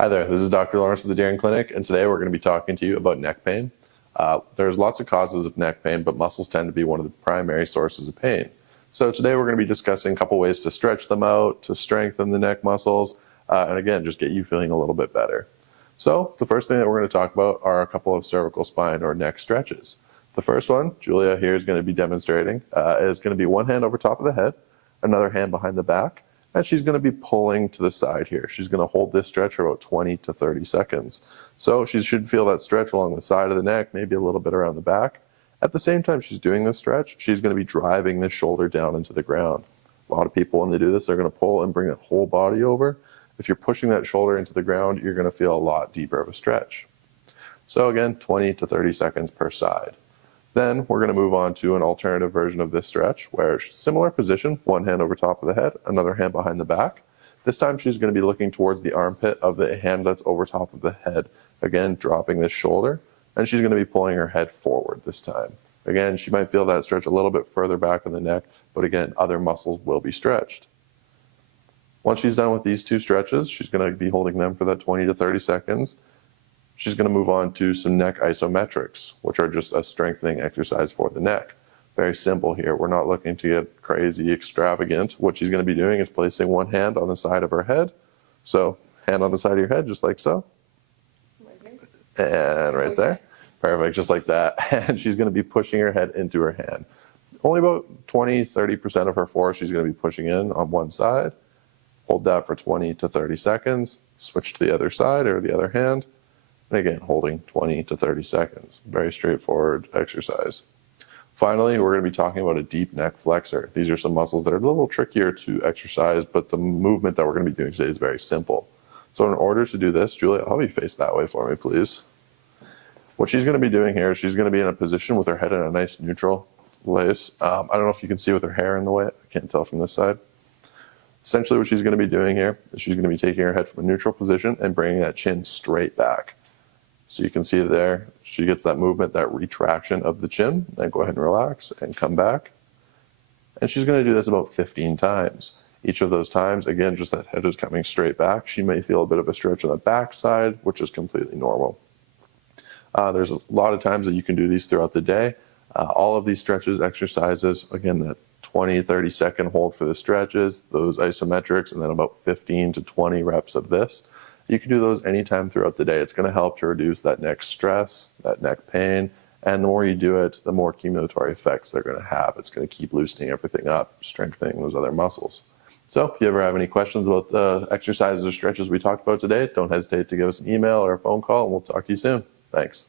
Hi there, this is Dr. Lawrence with the Darien Clinic, and today we're going to be talking to you about neck pain. There's lots of causes of neck pain, but muscles tend to be one of the primary sources of pain. So today we're going to be discussing a couple ways to stretch them out, to strengthen the neck muscles, and again, just get you feeling a little bit better. So the first thing that we're going to talk about are a couple of cervical spine or neck stretches. The first one, Julia here is going to be demonstrating, is going to be one hand over top of the head, another hand behind the back, and she's going to be pulling to the side here. She's going to hold this stretch for about 20 to 30 seconds. So she should feel that stretch along the side of the neck, maybe a little bit around the back. At the same time she's doing this stretch, she's going to be driving this shoulder down into the ground. A lot of people, when they do this, they're going to pull and bring that whole body over. If you're pushing that shoulder into the ground, you're going to feel a lot deeper of a stretch. So again, 20 to 30 seconds per side. Then we're going to move on to an alternative version of this stretch where similar position, one hand over top of the head, another hand behind the back. This time she's going to be looking towards the armpit of the hand that's over top of the head. Again, dropping this shoulder, and she's going to be pulling her head forward this time. Again, she might feel that stretch a little bit further back in the neck, but again, other muscles will be stretched. Once she's done with these two stretches, she's going to be holding them for that 20 to 30 seconds. She's going to move on to some neck isometrics, which are just a strengthening exercise for the neck. Very simple here. We're not looking to get crazy extravagant. What she's going to be doing is placing one hand on the side of her head. So hand on the side of your head, just like so. And right there. Perfect, just like that. And she's going to be pushing her head into her hand. Only about 20-30% of her force she's going to be pushing in on one side. Hold that for 20 to 30 seconds. Switch to the other side or the other hand. And again, holding 20 to 30 seconds. Very straightforward exercise. Finally, we're going to be talking about a deep neck flexor. These are some muscles that are a little trickier to exercise, but the movement that we're going to be doing today is very simple. So in order to do this, Julia, I'll have you face that way for me, please. What she's going to be doing here is she's going to be in a position with her head in a nice neutral place. I don't know if you can see with her hair in the way. I can't tell from this side. Essentially what she's going to be doing here is she's going to be taking her head from a neutral position and bringing that chin straight back. So you can see there, she gets that movement, that retraction of the chin. Then go ahead and relax and come back. And she's going to do this about 15 times. Each of those times, again, just that head is coming straight back. She may feel a bit of a stretch on the back side, which is completely normal. There's a lot of times that you can do these throughout the day. All of these stretches, exercises, again, that 20, 30 second hold for the stretches, those isometrics, and then about 15 to 20 reps of this. You can do those anytime throughout the day. It's going to help to reduce that neck stress, that neck pain, and the more you do it, the more cumulatory effects they're going to have. It's going to keep loosening everything up, strengthening those other muscles. So if you ever have any questions about the exercises or stretches we talked about today, don't hesitate to give us an email or a phone call, and we'll talk to you soon. Thanks.